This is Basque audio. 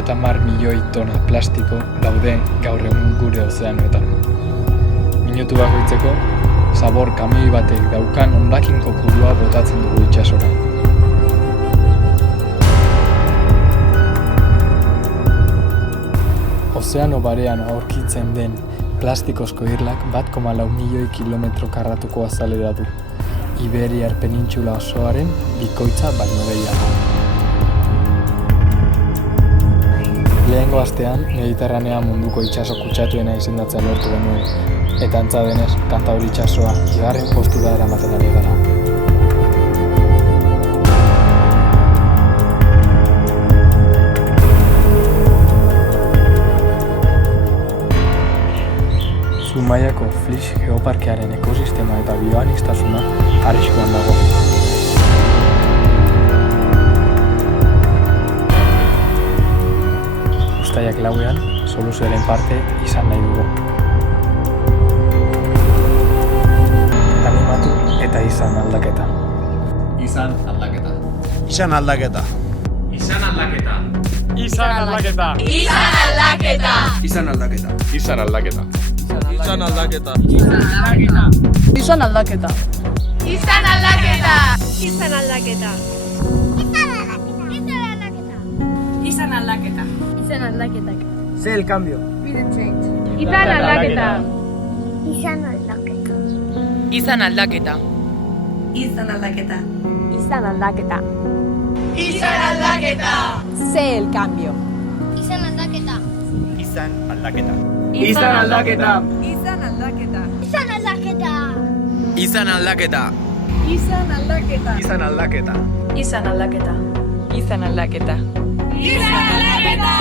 150 milioi tona plastiko daude gaur egun gure ozeanoetan. Minutu bakoitzeko, zabor kamioi batek daukan hondakin kopurua botatzen dugu itsasora. Ozeano barean aurkitzen den plastikozko irlak 1,4 milioi kilometro karratuko azalera du. Iberiar penintxula osoaren bikoitza baino gehiago. Lehengo astean, Mediterranea munduko itsaso kutsatuena izendatzea lortu genuen, eta antza denez, Kantauri itsasoa bigarren postura eramaten ari gara. Zumaiako Flix Geoparkearen ekosistema eta bioaniztasuna arriskuan dago. Uztailak 4ean soluzioaren parte izan nahi dugu. Animatu eta izan aldaketa. Izan aldaketa. Izan aldaketa. Izan aldaketa. Izan aldaketa. Izan aldaketa. Izan aldaketa. Izan aldaketa. Izan aldaketa. Izan aldaketa. Izan aldaketa. Izan aldaketa. Izan aldaketa. Izan aldaketak. Sé el cambio. Izan aldaketa. Izan aldaketa. Izan aldaketa. Izan aldaketa. Izan aldaketa. Izan aldaketa. Sé el cambio. Izan aldaketa. Izan aldaketa. Izan aldaketa. Izan aldaketa. Izan aldaketa. Izan aldaketa. Izan aldaketa. Izan aldaketa. Izan aldaketa. Izan aldaketa. Izan aldaketa.